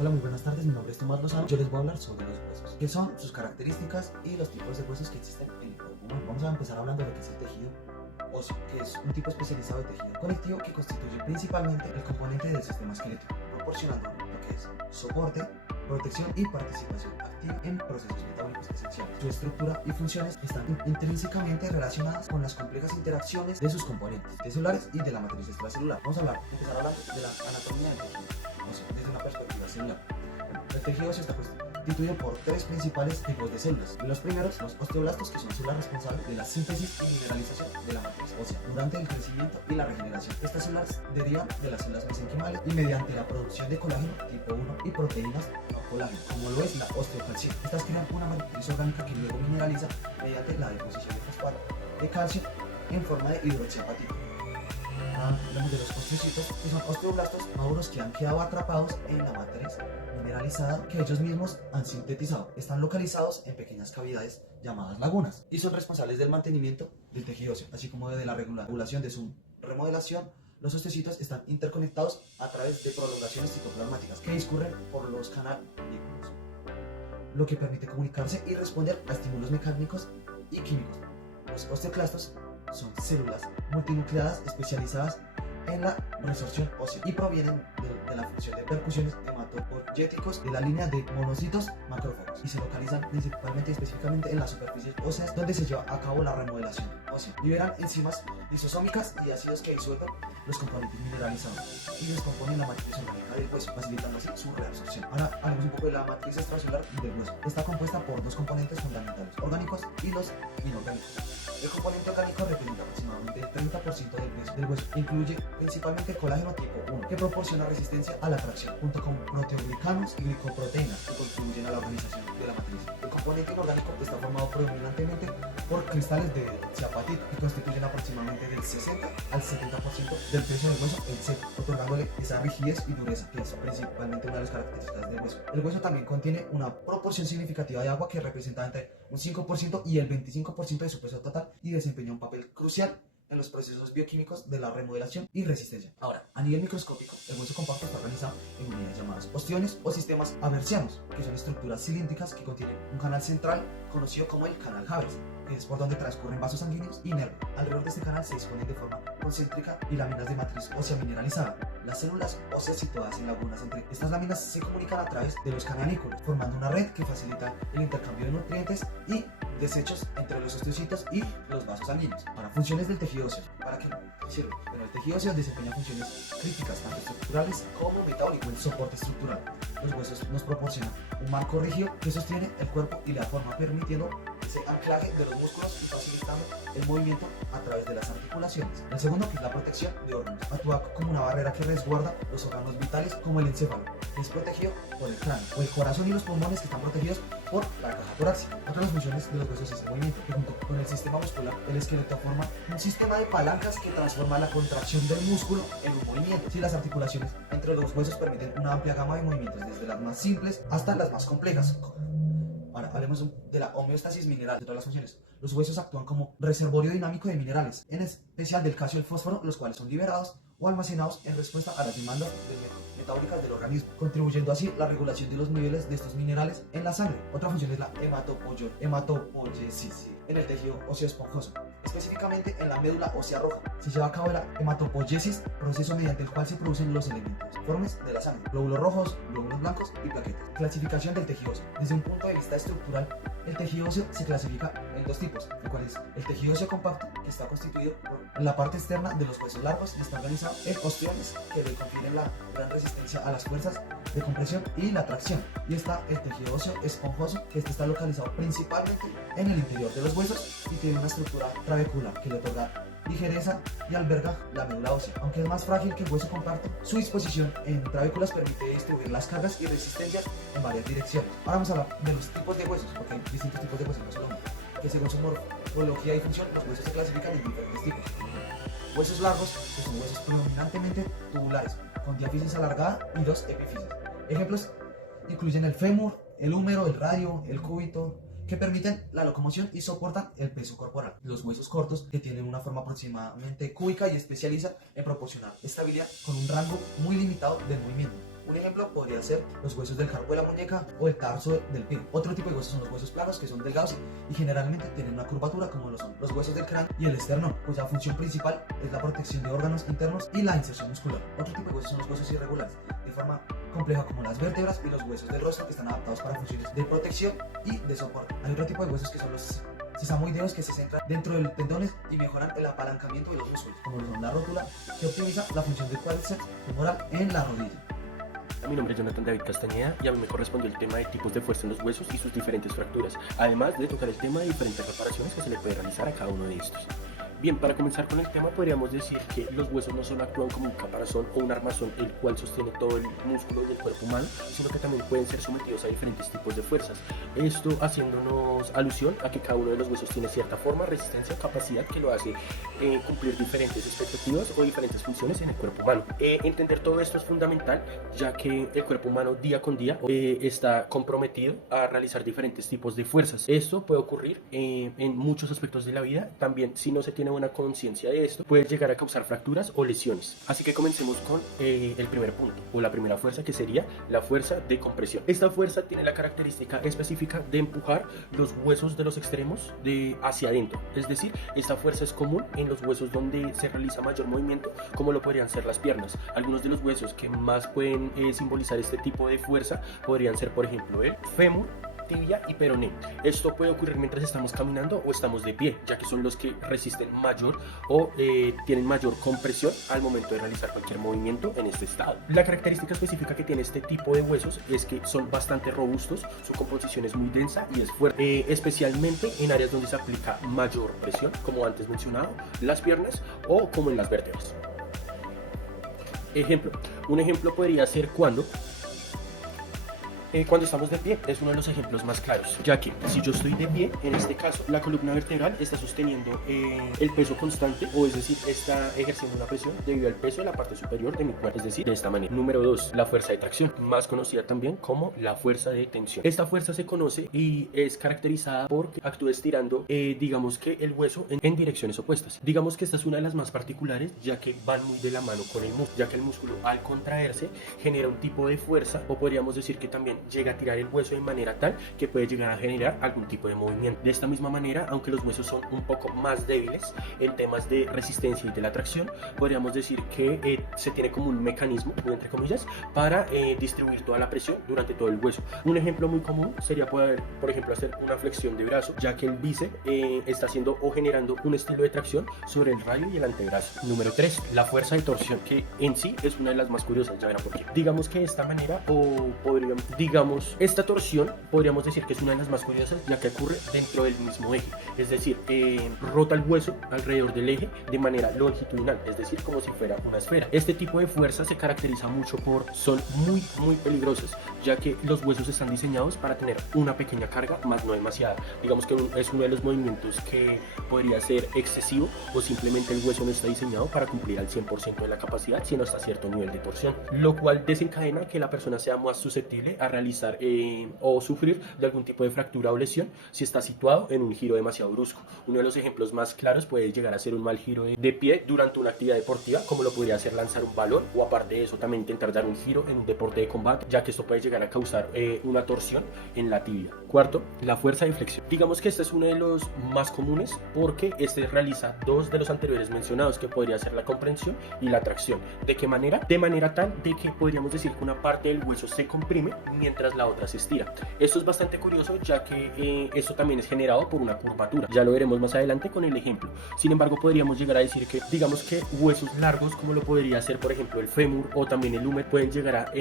Hola, muy buenas tardes, mi nombre es Tomás Lozano. Yo les voy a hablar sobre los huesos, qué son sus características y los tipos de huesos que existen en el cuerpo humano. Vamos a empezar hablando de lo que es el tejido óseo, que es un tipo especializado de tejido conectivo que constituye principalmente el componente del sistema esquelético, proporcionando lo que es soporte, protección y participación activa en procesos metabólicos esenciales. Su estructura y funciones están intrínsecamente relacionadas con las complejas interacciones de sus componentes celulares y de la matriz extracelular. Vamos a empezar hablando de la anatomía del tejido óseo desde una perspectiva celular. El tejido óseo está constituido por tres principales tipos de células. Los primeros, los osteoblastos, que son células responsables de la síntesis y mineralización de la matriz ósea durante el crecimiento y la regeneración. Estas células derivan de las células mesenquimales y mediante la producción de colágeno tipo 1 y proteínas no colágeno, como lo es la osteocalcina. Estas crean una matriz orgánica que luego mineraliza mediante la deposición de fosfato de calcio en forma de hidroxiapatita. Hablamos de los osteocitos, que son osteoblastos maduros que han quedado atrapados en la matriz mineralizada que ellos mismos han sintetizado. Están localizados en pequeñas cavidades llamadas lagunas y son responsables del mantenimiento del tejido óseo, así como de la regulación de su remodelación. Los osteocitos están interconectados a través de prolongaciones citoplasmáticas que discurren por los canalículos, lo que permite comunicarse y responder a estímulos mecánicos y químicos. Los osteoclastos son células multinucleadas especializadas en la resorción ósea y provienen de la función de percusiones hematopoyéticos de la línea de monocitos macrófagos y se localizan principalmente y específicamente en las superficies óseas donde se lleva a cabo la remodelación ósea. Liberan enzimas lisosómicas y ácidos que disuelven los componentes mineralizados y descomponen la matriz orgánica del hueso, facilitando así su reabsorción. Ahora hablemos un poco de la matriz extracelular del hueso. Está compuesta por dos componentes fundamentales, orgánicos y los inorgánicos. El componente orgánico representa aproximadamente el 30% del peso del hueso. Incluye principalmente colágeno tipo 1, que proporciona resistencia a la tracción, junto con proteoglicanos y glicoproteínas, que contribuyen a la organización de la matriz. El componente inorgánico está formado predominantemente por cristales de ciapatita, que constituyen aproximadamente del 60 al 70% del peso del hueso en seco, otorgándole esa rigidez y dureza, que es principalmente una de las características del hueso. El hueso también contiene una proporción significativa de agua que representa entre un 5% y el 25% de su peso total y desempeña un papel crucial en los procesos bioquímicos de la remodelación y resistencia. Ahora, a nivel microscópico, el hueso compacto está organizado en unidades llamadas ostiones o sistemas aversianos, que son estructuras cilíndricas que contienen un canal central conocido como el canal Haves, que es por donde transcurren vasos sanguíneos y nervios. Alrededor de este canal se disponen de forma concéntrica y láminas de matriz ósea mineralizada. Las células óseas situadas en lagunas entre estas láminas se comunican a través de los canalículos, formando una red que facilita el intercambio de nutrientes y desechos entre los osteocitos y los vasos sanguíneos. Para funciones del tejido óseo, ¿para qué sirve? Bueno, el tejido óseo desempeña funciones críticas, tanto estructurales como metabólicas. El soporte estructural. Los huesos nos proporcionan un marco rígido que sostiene el cuerpo y la forma, permitiendo ese anclaje de los músculos y facilitando el movimiento a través de las articulaciones. El segundo, que es la protección de órganos, actúa como una barrera que resguarda los órganos vitales como el encéfalo, que es protegido por el cráneo, o el corazón y los pulmones, que están protegidos por la caja torácica. Otra de las funciones de los huesos es el movimiento, que junto con el sistema muscular, el esqueleto forma un sistema de palancas que transforma la contracción del músculo en un movimiento. Si las articulaciones entre los huesos permiten una amplia gama de movimientos, desde las más simples hasta las más complejas. Ahora hablemos de la homeostasis mineral, de todas las funciones. Los huesos actúan como reservorio dinámico de minerales, en especial del calcio y el fósforo, los cuales son liberados o almacenados en respuesta a las demandas metabólicas del organismo, contribuyendo así a la regulación de los niveles de estos minerales en la sangre. Otra función es la hematopoiesis en el tejido óseo esponjoso, específicamente en la médula ósea roja. Se lleva a cabo la hematopoiesis, proceso mediante el cual se producen los elementos formes de la sangre, glóbulos rojos, glóbulos blancos y plaquetas. Clasificación del tejido óseo. Desde un punto de vista estructural, el tejido óseo se clasifica en dos tipos, el cual es el tejido óseo compacto, que está constituido por la parte externa de los huesos largos y está organizado en ostiones que le confieren la gran resistencia a las fuerzas de compresión y la tracción. Y está el tejido óseo esponjoso, que está localizado principalmente en el interior de los huesos y tiene una estructura trabecular que le otorga ligereza y alberga la médula ósea. Aunque es más frágil que el hueso compacto, su disposición en trabéculas permite distribuir las cargas y resistencias en varias direcciones. Ahora vamos a hablar de los tipos de huesos, porque hay distintos tipos de huesos, no solo uno, que según su morfología y función, los huesos se clasifican en diferentes tipos. Huesos largos, que son huesos predominantemente tubulares, con diáfisis alargada y dos epífisis. Ejemplos incluyen el fémur, el húmero, el radio, el cúbito, que permiten la locomoción y soportan el peso corporal. Los huesos cortos, que tienen una forma aproximadamente cúbica y especializan en proporcionar estabilidad con un rango muy limitado del movimiento. Un ejemplo podría ser los huesos del carpo de la muñeca o el tarso del pie. Otro tipo de huesos son los huesos planos, que son delgados y generalmente tienen una curvatura, como lo son los huesos del cráneo y el esternón, cuya función principal es la protección de órganos internos y la inserción muscular. Otro tipo de huesos son los huesos irregulares, de forma compleja, como las vértebras y los huesos del rostro, que están adaptados para funciones de protección y de soporte. Hay otro tipo de huesos que son los sesamoideos, que se centran dentro de los tendones y mejoran el apalancamiento de los músculos, como son la rótula, que optimiza la función del cuádriceps femoral en la rodilla. Mi nombre es Jonathan David Castañeda y a mí me correspondió el tema de tipos de fuerza en los huesos y sus diferentes fracturas, además de tocar el tema de diferentes reparaciones que se le puede realizar a cada uno de estos. Bien, para comenzar con el tema podríamos decir que los huesos no solo actúan como un caparazón o un armazón el cual sostiene todo el músculo del cuerpo humano, sino que también pueden ser sometidos a diferentes tipos de fuerzas. Esto haciéndonos alusión a que cada uno de los huesos tiene cierta forma, resistencia, capacidad que lo hace cumplir diferentes expectativas o diferentes funciones en el cuerpo humano. Entender todo esto es fundamental, ya que el cuerpo humano día con día está comprometido a realizar diferentes tipos de fuerzas. Esto puede ocurrir en muchos aspectos de la vida. También, si no se tiene buena conciencia de esto, puede llegar a causar fracturas o lesiones. Así que comencemos con el primer punto o la primera fuerza, que sería la fuerza de compresión. Esta fuerza tiene la característica específica de empujar los huesos de los extremos hacia adentro. Es decir, esta fuerza es común en los huesos donde se realiza mayor movimiento, como lo podrían ser las piernas. Algunos de los huesos que más pueden simbolizar este tipo de fuerza podrían ser, por ejemplo, el fémur, tibia y peroné. Esto puede ocurrir mientras estamos caminando o estamos de pie, ya que son los que resisten mayor o tienen mayor compresión al momento de realizar cualquier movimiento en este estado. La característica específica que tiene este tipo de huesos es que son bastante robustos, su composición es muy densa y es fuerte, especialmente en áreas donde se aplica mayor presión, como antes mencionado, las piernas o como en las vértebras. Un ejemplo podría ser cuando estamos de pie. Es uno de los ejemplos más claros, ya que si yo estoy de pie, en este caso la columna vertebral está sosteniendo el peso constante, o es decir, está ejerciendo una presión debido al peso de la parte superior de mi cuerpo, es decir, de esta manera. Número 2, la fuerza de tracción, más conocida también como la fuerza de tensión. Esta fuerza se conoce y es caracterizada porque actúa estirando, digamos que el hueso en direcciones opuestas. Digamos que esta es una de las más particulares, ya que van muy de la mano con el músculo, ya que el músculo al contraerse genera un tipo de fuerza, o podríamos decir que también llega a tirar el hueso de manera tal que puede llegar a generar algún tipo de movimiento. De esta misma manera, aunque los huesos son un poco más débiles en temas de resistencia y de la tracción, podríamos decir que se tiene como un mecanismo, entre comillas, para distribuir toda la presión durante todo el hueso. Un ejemplo muy común sería poder, por ejemplo, hacer una flexión de brazo, ya que el bíceps está haciendo o generando un estilo de tracción sobre el radio y el antebrazo. Número 3, la fuerza de torsión, que en sí es una de las más curiosas, ya verán por qué. Digamos que de esta manera, esta torsión podríamos decir que es una de las más curiosas, ya que ocurre dentro del mismo eje, es decir, rota el hueso alrededor del eje de manera longitudinal, es decir, como si fuera una esfera. Este tipo de fuerza se caracteriza mucho son muy peligrosas, ya que los huesos están diseñados para tener una pequeña carga, más no demasiada. Digamos que es uno de los movimientos que podría ser excesivo, o simplemente el hueso no está diseñado para cumplir al 100% de la capacidad, sino hasta cierto nivel de torsión, lo cual desencadena que la persona sea más susceptible a realizar o sufrir de algún tipo de fractura o lesión si está situado en un giro demasiado brusco. Uno de los ejemplos más claros puede llegar a ser un mal giro de pie durante una actividad deportiva, como lo podría ser lanzar un balón, o aparte de eso también intentar dar un giro en un deporte de combate, ya que esto puede llegar a causar una torsión en la tibia. Cuarto, la fuerza de flexión. Digamos que este es uno de los más comunes porque este realiza dos de los anteriores mencionados, que podría ser la comprensión y la tracción. ¿De qué manera? De manera tal de que podríamos decir que una parte del hueso se comprime mientras la otra se estira. Esto es bastante curioso, ya que esto también es generado por una curvatura. Ya lo veremos más adelante con el ejemplo. Sin embargo, podríamos llegar a decir que, digamos que huesos largos, como lo podría ser por ejemplo el fémur o también el húmer, pueden llegar a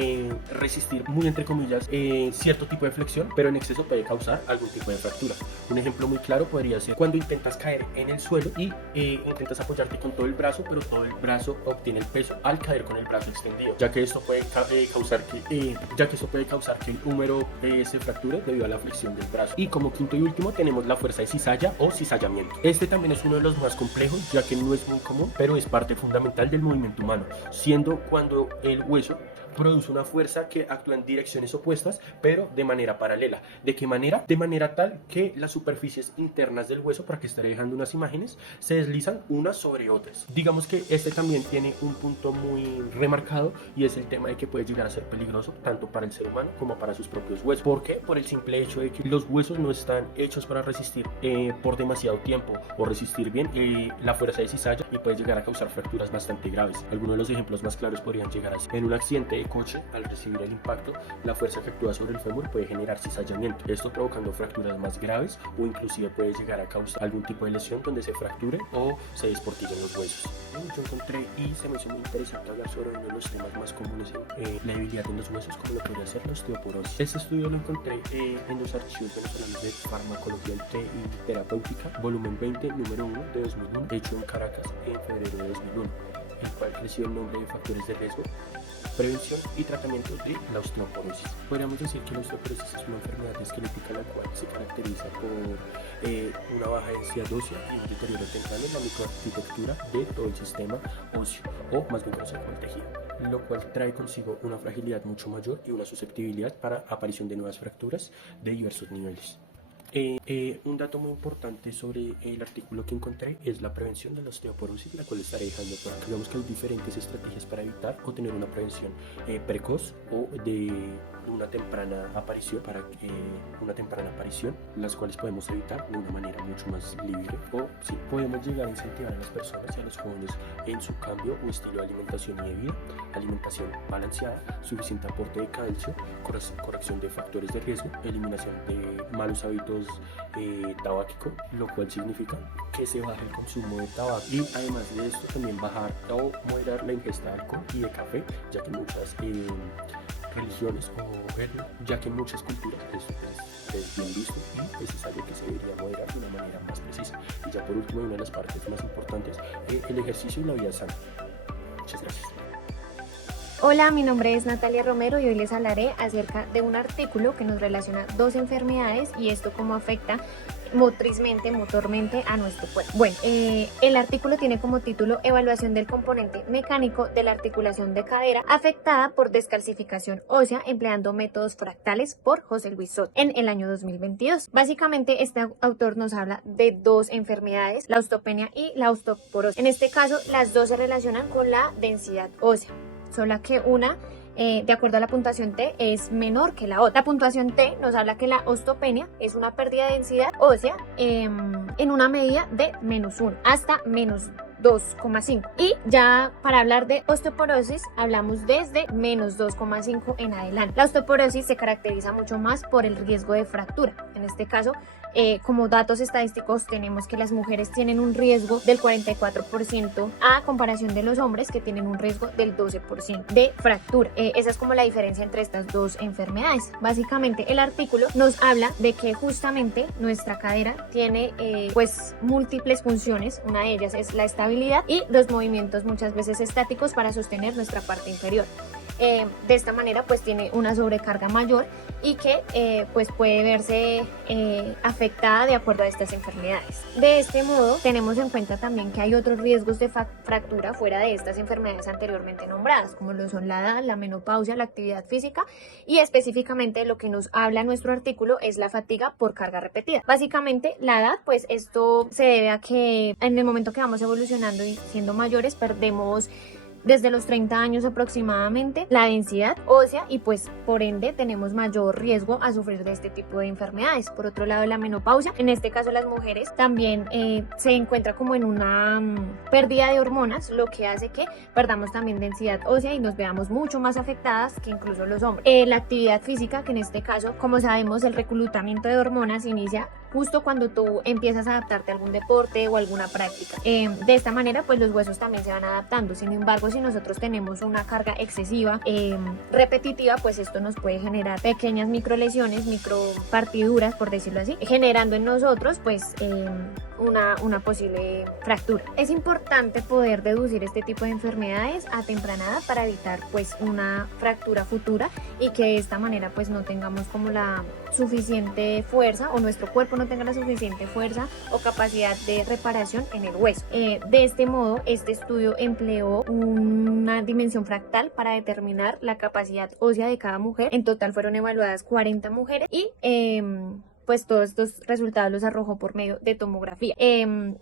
resistir, muy entre comillas, cierto tipo de flexión, pero en exceso puede causar algún tipo de fractura. Un ejemplo muy claro podría ser cuando intentas caer en el suelo y intentas apoyarte con todo el brazo, pero todo el brazo obtiene el peso al caer con el brazo extendido, ya que esto puede causar que el húmero se fracture debido a la flexión del brazo. Y como quinto y último tenemos la fuerza de cizalla o cizallamiento. Este también es uno de los más complejos, ya que no es muy común, pero es parte fundamental del movimiento humano, siendo cuando el hueso produce una fuerza que actúa en direcciones opuestas, pero de manera paralela. ¿De qué manera? De manera tal que las superficies internas del hueso, para que estaré dejando unas imágenes, se deslizan unas sobre otras. Digamos que este también tiene un punto muy remarcado, y es el tema de que puede llegar a ser peligroso tanto para el ser humano como para sus propios huesos. ¿Por qué? Por el simple hecho de que los huesos no están hechos para resistir por demasiado tiempo o resistir bien la fuerza de cizalla, y puede llegar a causar fracturas bastante graves. Algunos de los ejemplos más claros podrían llegar a ser en un accidente de coche. Al recibir el impacto, la fuerza que actúa sobre el fémur puede generar cizallamiento, esto provocando fracturas más graves, o inclusive puede llegar a causar algún tipo de lesión donde se fracture o se desportillen los huesos. Yo encontré y se me hizo muy interesante hablar sobre uno de los temas más comunes en la debilidad en los huesos, como lo podría ser la osteoporosis. Este estudio lo encontré en los archivos venezolanos de farmacología y terapéutica, volumen 20, número 1 de 2001, hecho en Caracas en febrero de 2001, el cual recibe el nombre de factores de riesgo, prevención y tratamiento de la osteoporosis. Podríamos decir que la osteoporosis es una enfermedad esquelética la cual se caracteriza por una baja densidad ósea y un deterioro temprano en la microarquitectura de todo el sistema óseo, o más bien conocido como el tejido, lo cual trae consigo una fragilidad mucho mayor y una susceptibilidad para aparición de nuevas fracturas de diversos niveles. Un dato muy importante sobre el artículo que encontré es la prevención de la osteoporosis, la cual estaré dejando por acá. Digamos que hay diferentes estrategias para evitar o tener una prevención precoz o de una temprana aparición, las cuales podemos evitar de una manera mucho más libre, o sí, podemos llegar a incentivar a las personas y a los jóvenes en su cambio o estilo de alimentación y de vida: alimentación balanceada, suficiente aporte de calcio, corrección de factores de riesgo, eliminación de malos hábitos tabáquico, lo cual significa que se baje el consumo de tabaco, y además de esto también bajar o moderar la ingesta de alcohol y de café, ya que muchas religiones ya que en muchas culturas es bien visto, y eso es algo que se debería moderar de una manera más precisa. Y ya por último, una de las partes más importantes, el ejercicio y la vida sana. Muchas gracias. Hola, mi nombre es Natalia Romero y hoy les hablaré acerca de un artículo que nos relaciona dos enfermedades y esto cómo afecta motrizmente, motormente a nuestro cuerpo. Bueno, el artículo tiene como título Evaluación del componente mecánico de la articulación de cadera afectada por descalcificación ósea empleando métodos fractales, por José Luis Soto, en el año 2022. Básicamente, este autor nos habla de dos enfermedades, la osteopenia y la osteoporosis. En este caso, las dos se relacionan con la densidad ósea, solo que una, de acuerdo a la puntuación T, es menor que la otra. La puntuación T nos habla que la osteopenia es una pérdida de densidad ósea en una medida de -1 hasta -2,5. Y ya para hablar de osteoporosis hablamos desde -2,5 en adelante. La osteoporosis se caracteriza mucho más por el riesgo de fractura. En este caso, como datos estadísticos, tenemos que las mujeres tienen un riesgo del 44% a comparación de los hombres, que tienen un riesgo del 12% de fractura. Esa es como la diferencia entre estas dos enfermedades. Básicamente, el artículo nos habla de que justamente nuestra cadera tiene pues múltiples funciones. Una de ellas es la estabilidad y los movimientos muchas veces estáticos para sostener nuestra parte inferior. De esta manera pues tiene una sobrecarga mayor y que pues puede verse afectada de acuerdo a estas enfermedades. De este modo tenemos en cuenta también que hay otros riesgos de fractura fuera de estas enfermedades anteriormente nombradas, como lo son la edad, la menopausia, la actividad física, y específicamente lo que nos habla nuestro artículo es la fatiga por carga repetida. Básicamente la edad, pues esto se debe a que en el momento que vamos evolucionando y siendo mayores perdemos desde los 30 años aproximadamente la densidad ósea y pues por ende tenemos mayor riesgo a sufrir de este tipo de enfermedades. Por otro lado, la menopausia, en este caso las mujeres, también se encuentra como en una pérdida de hormonas, lo que hace que perdamos también densidad ósea y nos veamos mucho más afectadas que incluso los hombres. La actividad física, que en este caso, como sabemos, el reclutamiento de hormonas inicia justo cuando tú empiezas a adaptarte a algún deporte o alguna práctica. De esta manera pues los huesos también se van adaptando. Sin embargo, si nosotros tenemos una carga excesiva repetitiva, pues esto nos puede generar pequeñas microlesiones, micropartiduras, por decirlo así, generando en nosotros pues una posible fractura. Es importante poder deducir este tipo de enfermedades a temprana edad para evitar pues una fractura futura y que de esta manera pues no tengamos como la suficiente fuerza o nuestro cuerpo no no tenga la suficiente fuerza o capacidad de reparación en el hueso. De este modo, este estudio empleó una dimensión fractal para determinar la capacidad ósea de cada mujer. En total fueron evaluadas 40 mujeres y pues todos estos resultados los arrojó por medio de tomografía.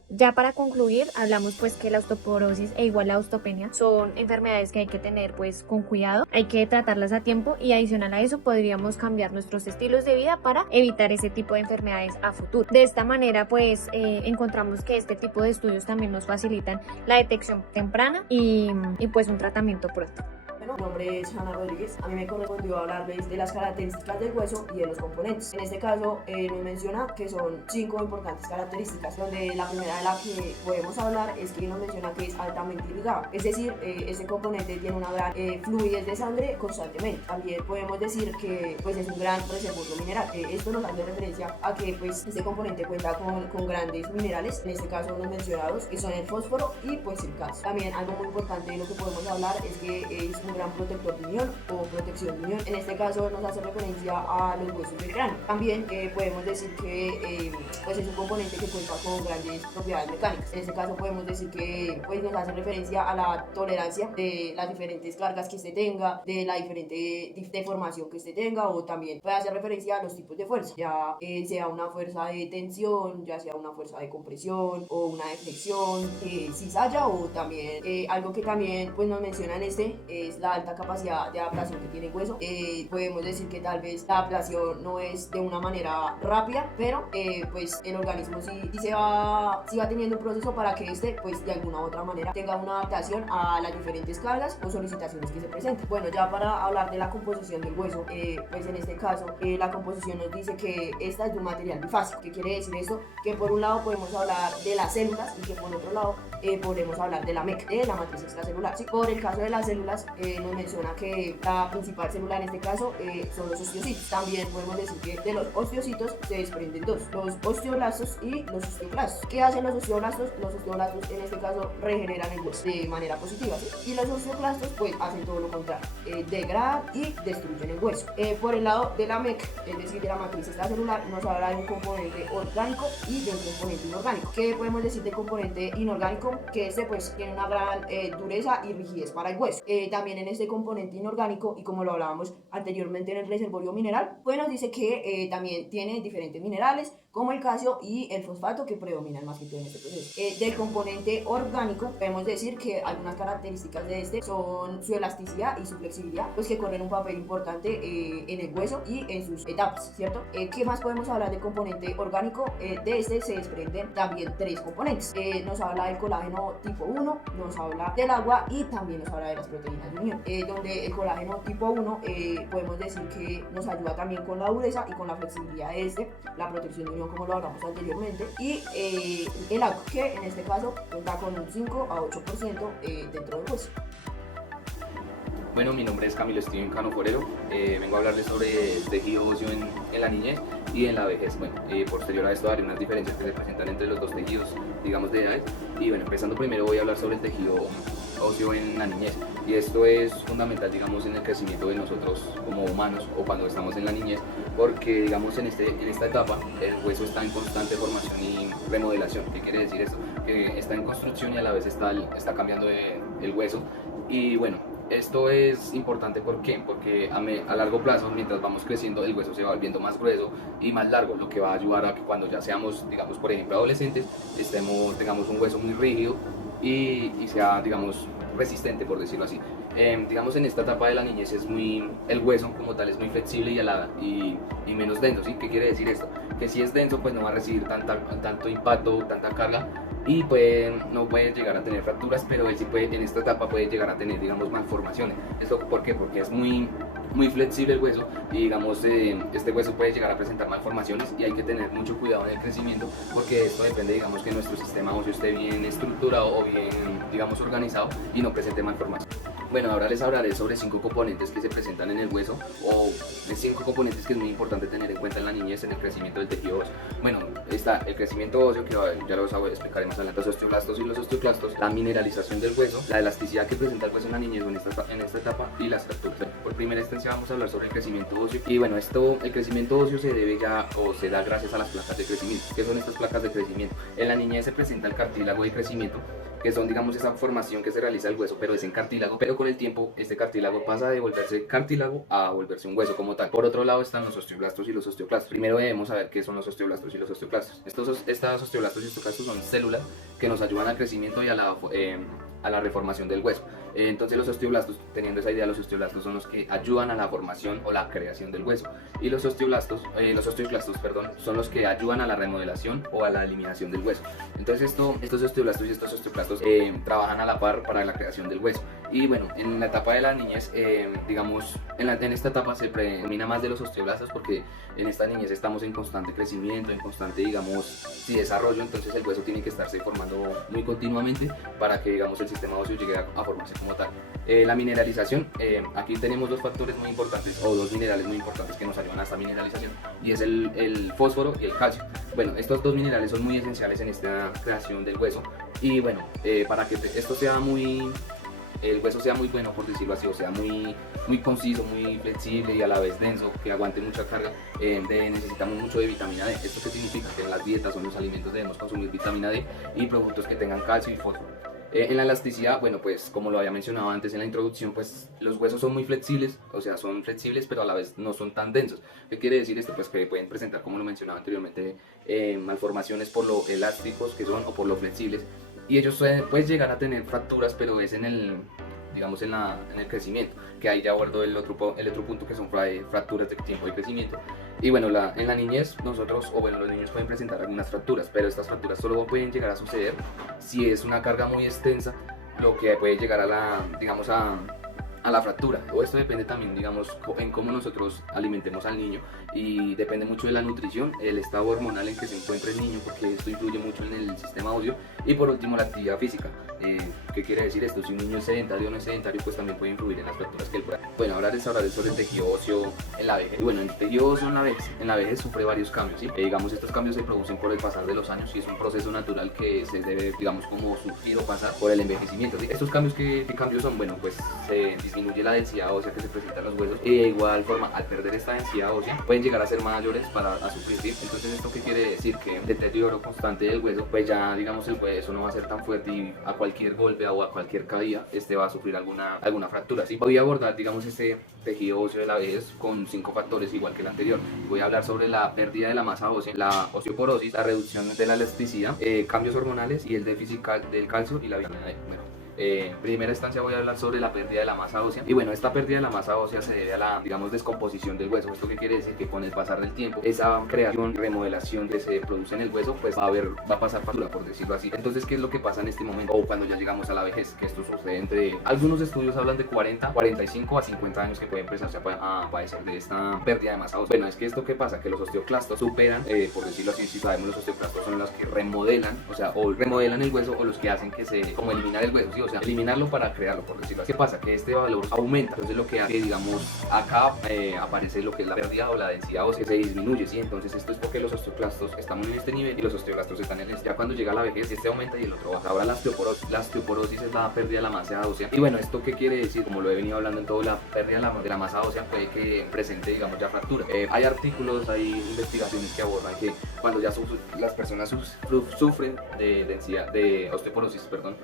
Ya para concluir, hablamos pues que la osteoporosis e igual la osteopenia son enfermedades que hay que tener pues con cuidado, hay que tratarlas a tiempo y adicional a eso podríamos cambiar nuestros estilos de vida para evitar ese tipo de enfermedades a futuro. De esta manera pues encontramos que este tipo de estudios también nos facilitan la detección temprana y pues un tratamiento pronto. Mi nombre es Hanna Rodríguez. A mí me correspondió hablarles de las características del hueso y de los componentes. En este caso nos menciona que son 5 importantes características, donde la primera de la que podemos hablar es que nos menciona que es altamente irrigado, es decir, este componente tiene una gran fluidez de sangre constantemente. También podemos decir que pues, es un gran reservorio mineral. Esto nos hace referencia a que pues, este componente cuenta con grandes minerales, en este caso nos menciona 2, que son el fósforo y pues el calcio. También algo muy importante de lo que podemos hablar es que es un gran protector de unión o protección de unión. En este caso nos hace referencia a los huesos del cráneo. También podemos decir que pues es un componente que cuenta con grandes propiedades mecánicas. En este caso podemos decir que pues nos hace referencia a la tolerancia de las diferentes cargas que este tenga, de la diferente deformación que este tenga, o también puede hacer referencia a los tipos de fuerza, ya sea una fuerza de tensión, ya sea una fuerza de compresión o una de flexión, cizalla, o también algo que también pues nos menciona en este es la alta capacidad de adaptación que tiene el hueso. Podemos decir que tal vez la adaptación no es de una manera rápida, pero pues el organismo sí va teniendo un proceso para que este pues de alguna u otra manera tenga una adaptación a las diferentes cargas o solicitaciones que se presenten. Bueno, ya para hablar de la composición del hueso, pues en este caso la composición nos dice que esta es de un material bifásico. ¿Qué quiere decir esto? Que por un lado podemos hablar de las células y que por otro lado podemos hablar de la MEC, de la matriz extracelular. ¿Sí? Por el caso de las células nos menciona que la principal célula en este caso son los osteocitos. También podemos decir que de los osteocitos se desprenden 2, los osteoblastos y los osteoclastos. ¿Qué hacen los osteoblastos? Los osteoblastos en este caso regeneran el hueso de manera positiva, ¿sí? Y los osteoclastos pues hacen todo lo contrario, degradan y destruyen el hueso. Por el lado de la MEC, es decir, de la matriz extracelular, nos habla de un componente orgánico y de un componente inorgánico. ¿Qué podemos decir del componente inorgánico? Que este pues tiene una gran dureza y rigidez para el hueso. También en este componente inorgánico, y como lo hablábamos anteriormente en el reservorio mineral, pues nos dice que también tiene diferentes minerales como el calcio y el fosfato que predominan más que todo en este proceso. Del componente orgánico podemos decir que algunas características de este son su elasticidad y su flexibilidad, pues que corren un papel importante en el hueso y en sus etapas, ¿cierto? ¿Qué más podemos hablar del componente orgánico? De este se desprenden también 3 componentes. Nos habla del colágeno tipo 1, nos habla del agua y también nos habla de las proteínas de unión, donde el colágeno tipo 1 podemos decir que nos ayuda también con la dureza y con la flexibilidad de este, la protección de unión como lo hablamos anteriormente, y el agua, que en este caso cuenta con un 5 a 8% dentro del hueso. Bueno, mi nombre es Camilo Steven Cano Forero, vengo a hablarles sobre el tejido óseo en la niñez y en la vejez. Bueno, posterior a esto haré unas diferencias que se presentan entre los dos tejidos, digamos, de edades. Y bueno, empezando primero voy a hablar sobre el tejido óseo en la niñez, y esto es fundamental, digamos, en el crecimiento de nosotros como humanos o cuando estamos en la niñez, porque digamos en esta etapa el hueso está en constante formación y remodelación. ¿Qué quiere decir esto? Que está en construcción y a la vez está cambiando el hueso. Y bueno, esto es importante, ¿por qué? Porque a largo plazo, mientras vamos creciendo, el hueso se va volviendo más grueso y más largo, lo que va a ayudar a que cuando ya seamos, digamos, por ejemplo, adolescentes, tengamos un hueso muy rígido y sea, digamos, resistente, por decirlo así. Digamos, en esta etapa de la niñez el hueso como tal es muy flexible y menos denso, ¿sí? ¿Qué quiere decir esto? Que si es denso, pues no va a recibir tanto impacto, tanta carga, y no puede llegar a tener fracturas, pero él sí en esta etapa puede llegar a tener, digamos, malformaciones. ¿Esto por qué? Porque es muy flexible el hueso y, digamos, este hueso puede llegar a presentar malformaciones, y hay que tener mucho cuidado en el crecimiento, porque esto depende, digamos, que nuestro sistema óseo esté bien estructurado o bien, digamos, organizado y no presente malformaciones. Bueno, ahora les hablaré sobre 5 componentes que se presentan en el hueso, o 5 componentes que es muy importante tener en cuenta en la niñez en el crecimiento del tejido óseo. Bueno, está el crecimiento óseo, que ya los explicaré más adelante, los osteoblastos y los osteoclastos, la mineralización del hueso, la elasticidad que presenta el hueso en la niñez o en esta etapa, y las fracturas. Por primera instancia vamos a hablar sobre el crecimiento óseo, y bueno, el crecimiento óseo se debe se da gracias a las placas de crecimiento. ¿Qué son estas placas de crecimiento? En la niñez se presenta el cartílago de crecimiento, que son, digamos, esa formación que se realiza el hueso, pero es en cartílago, pero con el tiempo este cartílago pasa de volverse cartílago a volverse un hueso como tal. Por otro lado están los osteoblastos y los osteoclastos. Primero debemos saber qué son los osteoblastos y los osteoclastos. Estos osteoblastos y osteoclastos son células que nos ayudan al crecimiento y a la reformación del hueso. Entonces los osteoblastos, teniendo esa idea, los osteoblastos son los que ayudan a la formación o la creación del hueso, y los osteoclastos, son los que ayudan a la remodelación o a la eliminación del hueso. Entonces estos osteoblastos y estos osteoclastos trabajan a la par para la creación del hueso. Y bueno, en la etapa de la niñez, digamos, en esta etapa se predomina más de los osteoblastos, porque en esta niñez estamos en constante crecimiento, en constante, digamos, desarrollo. Entonces el hueso tiene que estarse formando muy continuamente para que, digamos, el sistema óseo llegue a formarse como tal. La mineralización, aquí tenemos dos factores muy importantes, o dos minerales muy importantes que nos ayudan a esta mineralización, y es el fósforo y el calcio. Bueno, estos dos minerales son muy esenciales en esta creación del hueso, y bueno, para que el hueso sea muy bueno, por decirlo así, o sea muy conciso, muy flexible y a la vez denso, que aguante mucha carga, necesitamos mucho de vitamina D. ¿Esto qué significa? Que en las dietas o en los alimentos debemos consumir vitamina D y productos que tengan calcio y fósforo. En la elasticidad, bueno, pues como lo había mencionado antes en la introducción, pues los huesos son muy flexibles, o sea, son flexibles pero a la vez no son tan densos. ¿Qué quiere decir esto? Pues que pueden presentar, como lo mencionaba anteriormente, malformaciones por lo elásticos que son o por lo flexibles, y ellos pueden llegar a tener fracturas, pero es en el crecimiento, que ahí ya abordo el otro punto, que son fracturas de tiempo de crecimiento. Y bueno, en la niñez los niños pueden presentar algunas fracturas, pero estas fracturas solo pueden llegar a suceder si es una carga muy extensa, lo que puede llegar a la fractura. Todo esto depende también, digamos, en cómo nosotros alimentemos al niño, y depende mucho de la nutrición, el estado hormonal en que se encuentra el niño, porque esto influye mucho en el sistema óseo. Y por último, la actividad física. ¿Qué quiere decir esto? Si un niño es sedentario o no es sedentario, pues también puede influir en las fracturas que él pueda. Bueno, ahora les hablaré sobre el tejido óseo en la vejez. Bueno, el tejido óseo en la vejez sufre varios cambios, ¿sí? Digamos, estos cambios se producen por el pasar de los años, y es un proceso natural que se debe, digamos, como surgir o pasar por el envejecimiento, ¿sí? Estos cambios, ¿qué cambios son? Bueno, pues se disminuye la densidad ósea que se presenta en los huesos, y de igual forma, al perder esta densidad ósea, pueden llegar a ser mayores a sufrir, ¿sí? Entonces, ¿esto qué quiere decir? Que el deterioro constante del hueso, pues ya, digamos, el hueso no va a ser tan fuerte, y a cualquier golpe o a cualquier caída, va a sufrir alguna fractura, ¿sí? Voy a abordar, digamos, este tejido óseo de la vejez con 5 factores igual que el anterior. Voy a hablar sobre la pérdida de la masa ósea, la osteoporosis, la reducción de la elasticidad, cambios hormonales y el déficit del calcio y la vitamina D. Bueno, en primera instancia voy a hablar sobre la pérdida de la masa ósea, y bueno, esta pérdida de la masa ósea se debe a la, digamos, descomposición del hueso. ¿Esto qué quiere decir? Que con el pasar del tiempo, esa creación, remodelación que se produce en el hueso, pues va a pasar factura, por decirlo así. Entonces, ¿qué es lo que pasa en este momento, o cuando ya llegamos a la vejez? Que esto sucede entre, algunos estudios hablan de 40, 45 a 50 años que puede empezarse a padecer de esta pérdida de masa ósea. Bueno, es que esto qué pasa, que los osteoclastos superan, por decirlo así, si sabemos, los osteoclastos son los que remodelan, o remodelan el hueso, o los que hacen que como eliminar el hueso, ¿sí? O sea, eliminarlo para crearlo, por decirlo así. ¿Qué pasa? Que este valor aumenta, entonces lo que hace, digamos, acá aparece lo que es la pérdida o la densidad ósea, se disminuye, ¿sí? Entonces esto es porque los osteoclastos están en este nivel y los osteoblastos están en este. Ya cuando llega la vejez, este aumenta y el otro baja. Ahora la osteoporosis es la pérdida de la masa ósea. Y bueno, ¿esto qué quiere decir? Como lo he venido hablando en todo, la pérdida de la masa ósea puede que presente, digamos, ya fractura. Hay artículos, hay investigaciones que abordan que cuando ya las personas sufren de osteoporosis, perdón,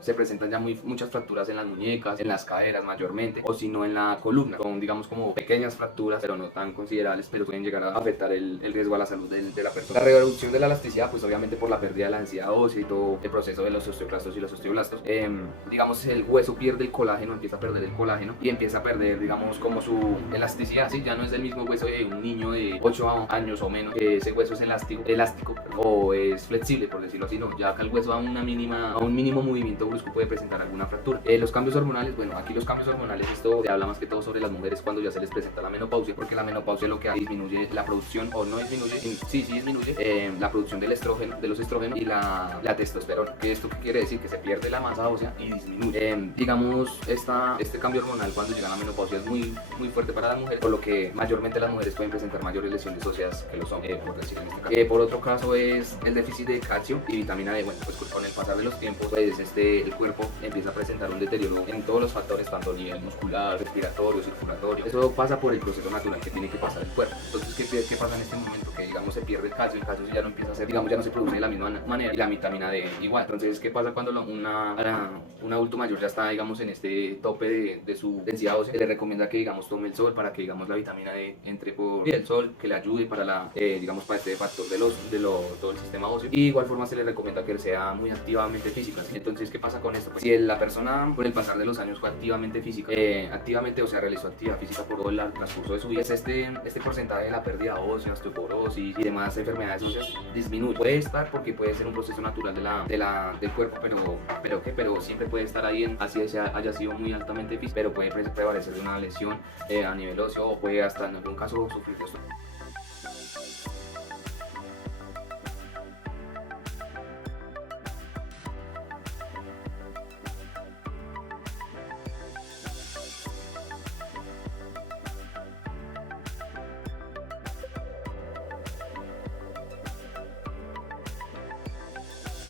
se presentan ya muchas fracturas en las muñecas, en las caderas mayormente, o si no en la columna. Son, digamos, como pequeñas fracturas, pero no tan considerables, pero pueden llegar a afectar el riesgo a la salud de la persona. La reducción de la elasticidad, pues obviamente por la pérdida de la densidad ósea y todo el proceso de los osteoclastos y los osteoblastos, digamos, el hueso pierde el colágeno, empieza a perder el colágeno y empieza a perder, digamos, como su elasticidad, ¿sí? Ya no es el mismo hueso de un niño de 8 años o menos, ese hueso es elástico o es flexible, por decirlo así, no, ya acá el hueso a un mínimo movimiento brusco puede presentar alguna fractura. Los cambios hormonales, bueno, aquí los cambios hormonales, esto se habla más que todo sobre las mujeres cuando ya se les presenta la menopausia, porque la menopausia lo que disminuye la producción, o no disminuye, sí disminuye la producción del estrógeno, de los estrógenos y la testosterona. ¿Esto qué quiere decir? Que se pierde la masa ósea y disminuye. Digamos, este cambio hormonal cuando llega a la menopausia es muy fuerte para las mujeres, por lo que mayormente las mujeres pueden presentar mayores lesiones óseas que los hombres, por decir en este caso. Por otro caso es el déficit de calcio y vitamina D. Bueno, pues con el pasar de los tiempos, pues el cuerpo empieza a presentar un deterioro en todos los factores, tanto a nivel muscular, respiratorio, circulatorio. Eso pasa por el proceso natural que tiene que pasar el cuerpo. Entonces, ¿qué pasa en este momento? Que digamos se pierde el calcio ya no empieza a ser, digamos, ya no se produce de la misma manera, y la vitamina D igual. Entonces, ¿qué pasa cuando un adulto mayor ya está, digamos, en este tope de su densidad ósea? Se le recomienda que, digamos, tome el sol para que, digamos, la vitamina D entre por el sol, que le ayude para digamos, para este factor todo el sistema óseo. Y de igual forma se le recomienda que sea muy activamente física, ¿sí? Entonces, ¿qué pasa con esto? Pues, si la persona por el pasar de los años fue activamente física, o sea, realizó actividad física por todo el transcurso de su vida, este porcentaje de la pérdida ósea, osteoporosis y demás enfermedades óseas disminuye. Puede estar porque puede ser un proceso natural del cuerpo, pero siempre puede estar ahí, así haya sido muy altamente física, pero puede prevalecer de una lesión a nivel óseo, o puede hasta en algún caso sufrir